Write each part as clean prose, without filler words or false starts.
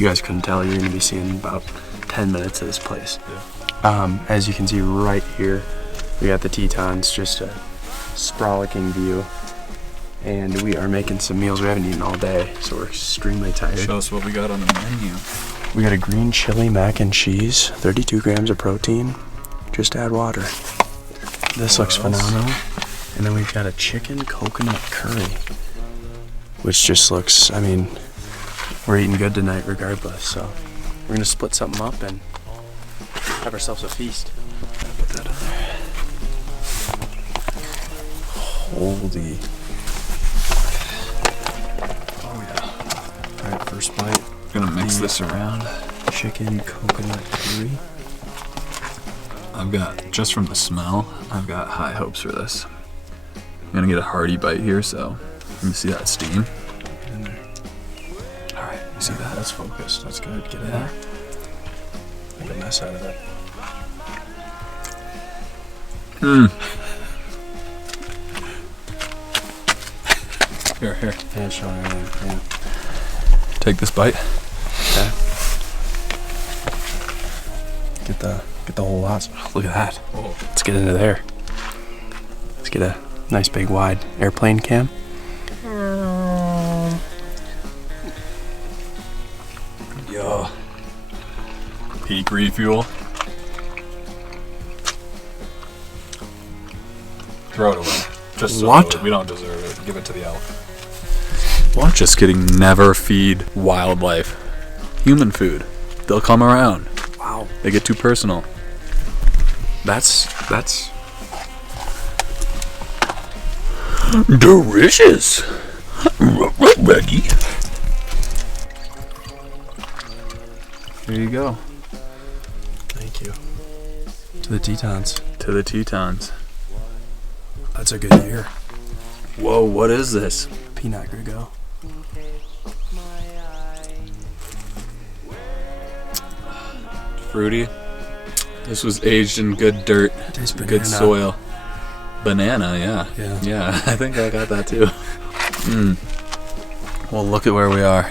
you guys couldn't tell, you're gonna be seeing about 10 minutes of this place. As you can see right here, we got the Tetons, just a sprawling view. And we are making some meals we haven't eaten all day, so we're extremely tired. Show us what we got on the menu. We got a green chili mac and cheese, 32 grams of protein. Just add water. This looks phenomenal. And then we've got a chicken coconut curry, which just looks, I mean, we're eating good tonight regardless. So we're gonna split something up and have ourselves a feast. Put that in there. Holy. Oh yeah. All right, first bite. Gonna mix this around. Chicken coconut curry. I've got, just from the smell, I've got high hopes for this. I'm gonna get a hearty bite here, so let me see that steam. Get in there. All right, you see that? That's focused. That's good. Get in there. Make a mess out of it. Here. Yeah, show everything. Yeah. Take this bite. Okay. Get the whole lot. Look at that. Oh. Let's get into there. Let's get a nice big wide airplane cam. Yo. Peak refuel. Throw it away. Just so What? we don't deserve it. Give it to the elephant. What? Just kidding. Never feed wildlife human food. They'll come around. Wow. They get too personal. That's delicious. Reggie. There you go. Thank you. To the Tetons. To the Tetons. That's a good year. Whoa, what is this? Peanut Grigo. Fruity. This was aged in good dirt, good soil. Banana, yeah. Yeah, I think I got that too. Well, look at where we are.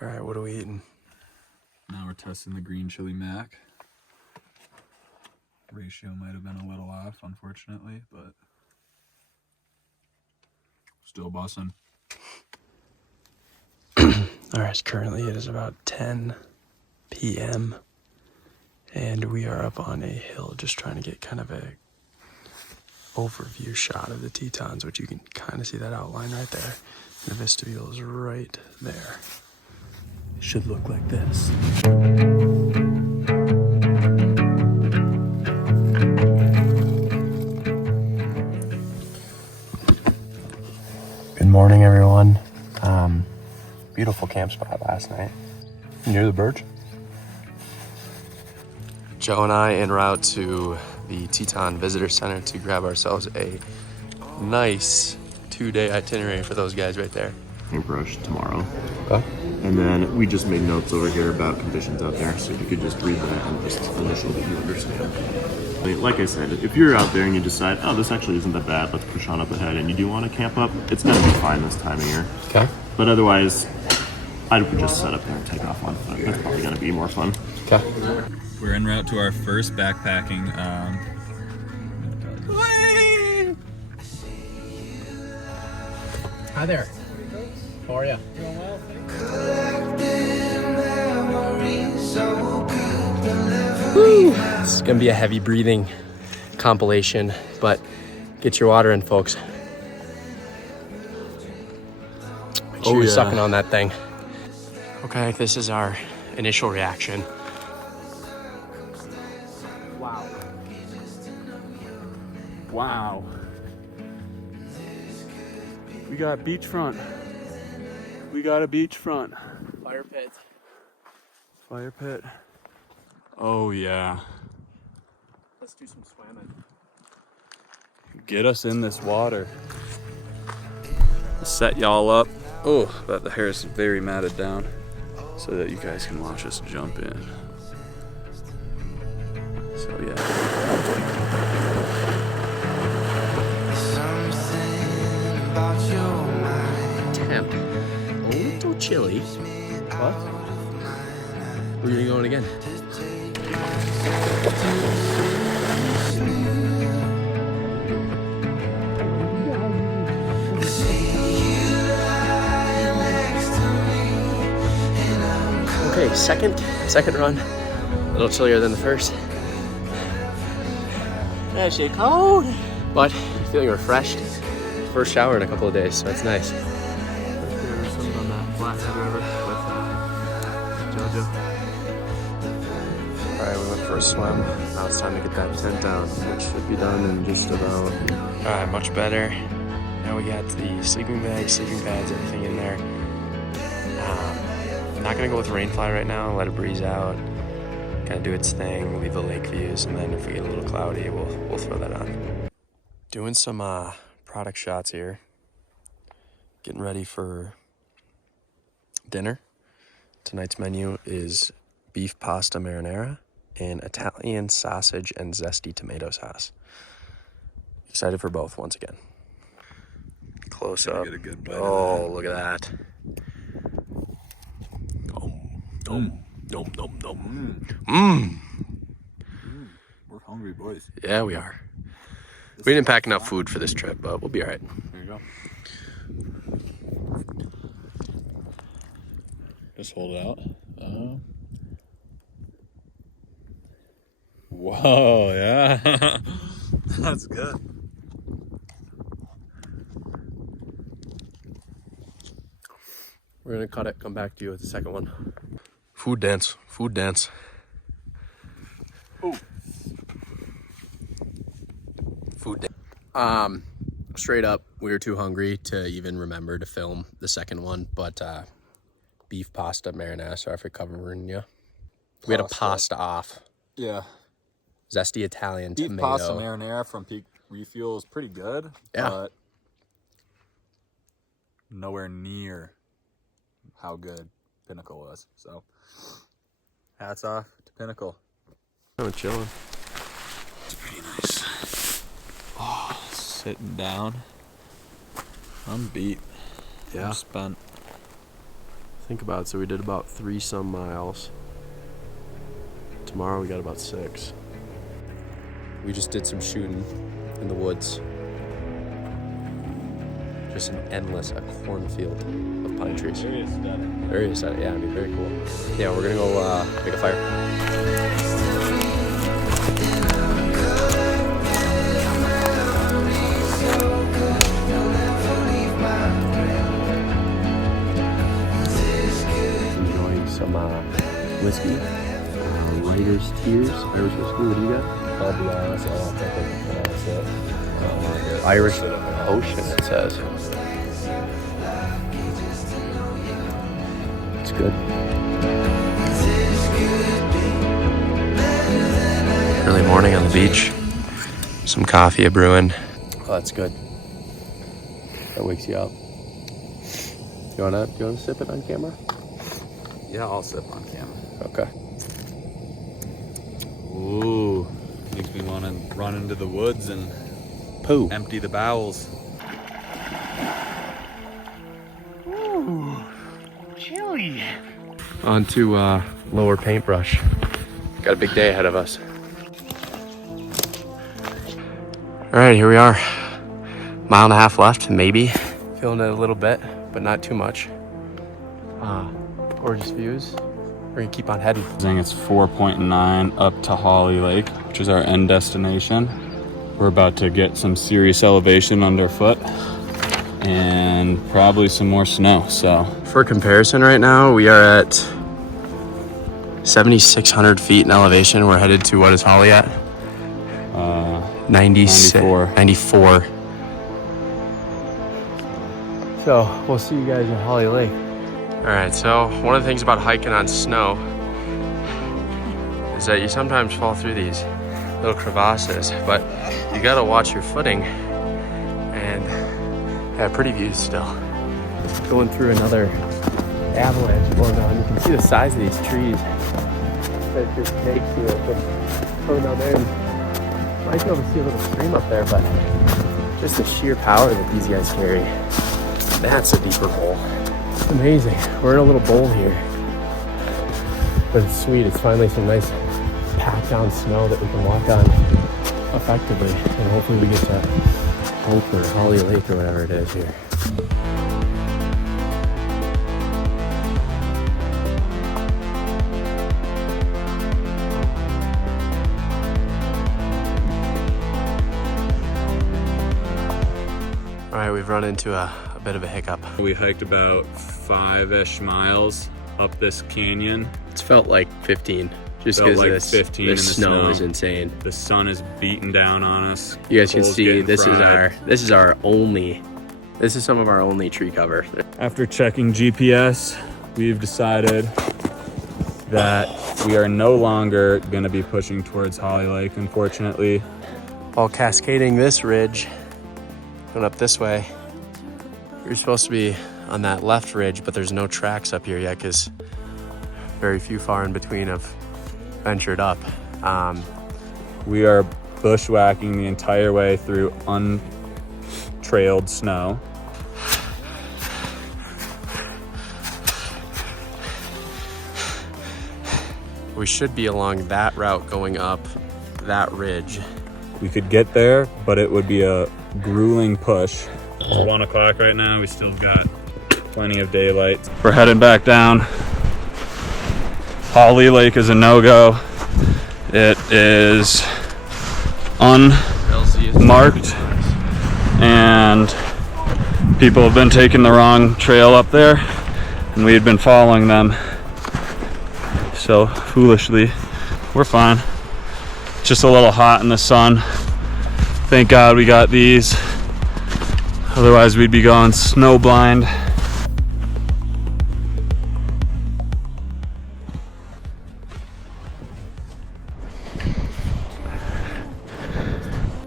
All right, what are we eating? Now we're testing the green chili mac. Ratio might have been a little off, unfortunately, but still bussin'. All right, currently it is about 10 p.m. and we are up on a hill just trying to get kind of a overview shot of the Tetons, which you can kind of see that outline right there. The Vistabule is right there. It should look like this. Good morning, everyone. Beautiful camp spot last night. Near the birch. Joe and I en route to the Teton Visitor Center to grab ourselves a nice 2-day itinerary for those guys right there. Paintbrush tomorrow. Okay. And then we just made notes over here about conditions out there, so if you could just read that and just initial that you understand. I mean, like I said, if you're out there and you decide, oh, this actually isn't that bad, let's push on up ahead, and you do want to camp up, it's going to be fine this time of year. Okay. But otherwise, I would just set up there and take off on foot. That's probably going to be more fun. Okay. We're en route to our first backpacking. Hi there. How are you? Woo! This is gonna be a heavy breathing compilation, but get your water in, folks. Make sure you're sucking on that thing. Okay, this is our initial reaction. Wow. Wow. We got beachfront. We got a beachfront. Fire pit. Fire pit. Oh yeah. Let's do some swimming. Get us in this water. Set y'all up. Oh, but the hair is very matted down so that you guys can watch us jump in. yet. Temp. A little chilly. What? We're gonna go in again. Okay, second run. A little chillier than the first. Actually cold, but feeling refreshed. First shower in a couple of days, so it's nice. Something on that flathead river with JoJo. Alright, we went for a swim. Now it's time to get that tent down, which should be done in just about... Alright, much better. Now we got the sleeping bag, sleeping pads, everything in there. I'm not gonna go with rainfly right now, let it breeze out. Kind of do its thing, leave the lake views, and then if we get a little cloudy, we'll throw that on. Doing some product shots here. Getting ready for dinner. Tonight's menu is beef pasta marinara and Italian sausage and zesty tomato sauce. Excited for both once again. Close up. Get a good bite Oh, look at that. We're hungry, boys. Yeah, we are. We didn't pack enough food for this trip, but we'll be all right. There you go. Just hold it out. Whoa, yeah. That's good. We're gonna cut it, come back to you with the second one. Food dance, food dance. Oh. Food dance. Straight up, we were too hungry to even remember to film the second one, but beef pasta marinara, sorry for covering you. We had a pasta off. Yeah. Zesty Italian Beef tomato. pasta marinara from Peak Refuel is pretty good, Yeah. but nowhere near how good Pinnacle was. So, hats off to Pinnacle. Oh, chilling. It's pretty nice. Oh, sitting down. I'm beat. Yeah. I'm spent. Think about it. So we did about 3-some miles. Tomorrow we got about 6. We just did some shooting in the woods. Just an endless cornfield of pine trees. Very aesthetic. Very aesthetic, yeah, I mean, very cool. Yeah, we're gonna go make a fire. Enjoying some whiskey. Writer's Tears, Irish whiskey, what do you got? I'll be honest, I don't think I can pronounce it. Irish Ocean, it says. It's good. Early morning on the beach. Some coffee a-brewing. Oh, that's good. That wakes you up. You wanna sip it on camera? Yeah, I'll sip on camera. Okay. Ooh, makes me want to run into the woods and Poo. empty the bowels. Ooh, chilly. On to lower paintbrush. Got a big day ahead of us. All right, here we are. 1.5 miles left, maybe. Feeling it a little bit, but not too much. Gorgeous views. We're gonna keep on heading. I think it's 4.9 up to Holly Lake, which is our end destination. We're about to get some serious elevation underfoot and probably some more snow. So For comparison right now, we are at 7,600 feet in elevation. We're headed to, what is Holly at? 94. 94. So we'll see you guys at Holly Lake. All right, so one of the things about hiking on snow is that you sometimes fall through these little crevasses, but you gotta watch your footing and have pretty views still. Going through another avalanche going on. You can see the size of these trees. It just takes you. going down there. Might be able to see a little stream up there, but just the sheer power that these guys carry. That's a deeper bowl. It's amazing. We're in a little bowl here. But it's sweet. It's finally some nice packed down snow that we can walk on effectively. And hopefully we get to Pohle or Holly Lake or whatever it is here. All right, we've run into a bit of a hiccup. We hiked about 5-ish miles up this canyon. It's felt like 15, just Felt because like this 15 in the snow is snow. insane. The sun is beating down on us. You guys can Pole's see getting this is fried. this is some of our only tree cover. After checking GPS, we've decided that we are no longer going to be pushing towards Holly Lake, unfortunately. While cascading this ridge, going up this way, we're supposed to be on that left ridge, but there's no tracks up here yet because very few far in between have ventured up. We are bushwhacking the entire way through untrailed snow. We should be along that route going up that ridge. We could get there, but it would be a grueling push. It's 1 o'clock right now. We still got plenty of daylight. We're heading back down. Holly Lake is a no-go. It is unmarked, and people have been taking the wrong trail up there, and we had been following them. So foolishly, we're fine. It's just a little hot in the sun. Thank God we got these. Otherwise we'd be going snowblind.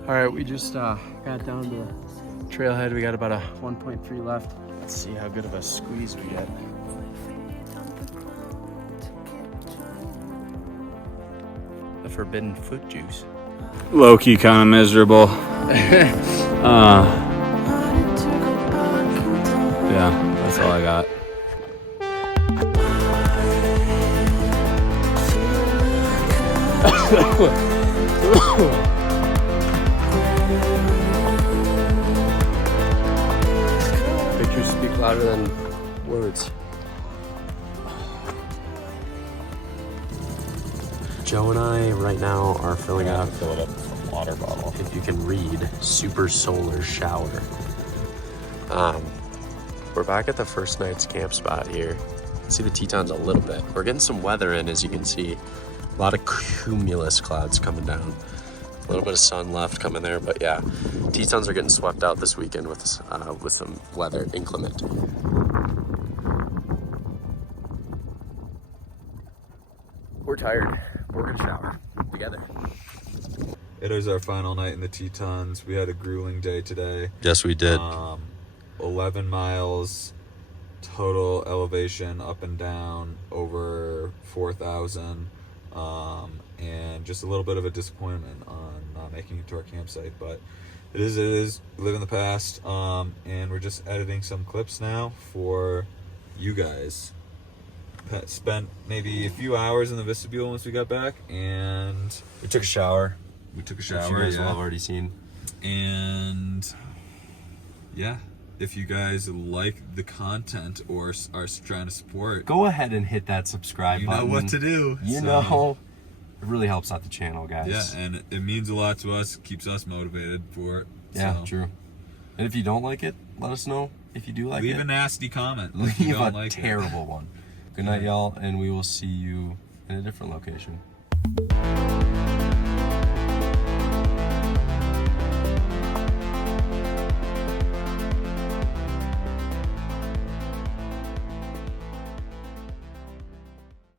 All right, we just got down to the trailhead. We got about a 1.3 left. Let's see how good of a squeeze we get. The forbidden foot juice. Low-key kind of miserable. Yeah, that's all I got. Pictures speak louder than words. Joe and I right now are filling up. Fill it up with a water bottle. If you can read, super solar shower. We're back at the first night's camp spot here. See the Tetons a little bit. We're getting some weather in, as you can see. A lot of cumulus clouds coming down. A little bit of sun left coming there, but yeah, Tetons are getting swept out this weekend with some weather inclement. We're tired. We're gonna shower together. It is our final night in the Tetons. We had a grueling day today. Yes, we did. 11 miles total elevation up and down, over 4,000. And just a little bit of a disappointment on not making it to our campsite, but it is. We live in the past, and we're just editing some clips now for you guys. Spent maybe a few hours in the Vistabule once we got back, and We took a shower. which you Shower, guys will have already seen. And yeah, if you guys like the content or are trying to support, Go ahead and hit that subscribe you button. know what to do. You So, know, it really helps out the channel, guys. yeah, and it means a lot to us. Keeps us motivated for it. Yeah, so. true. And if you don't like it, let us know. If you do like Leave it, a nasty comment. if you leave don't a like terrible one. Good night, y'all, and we will see you in a different location.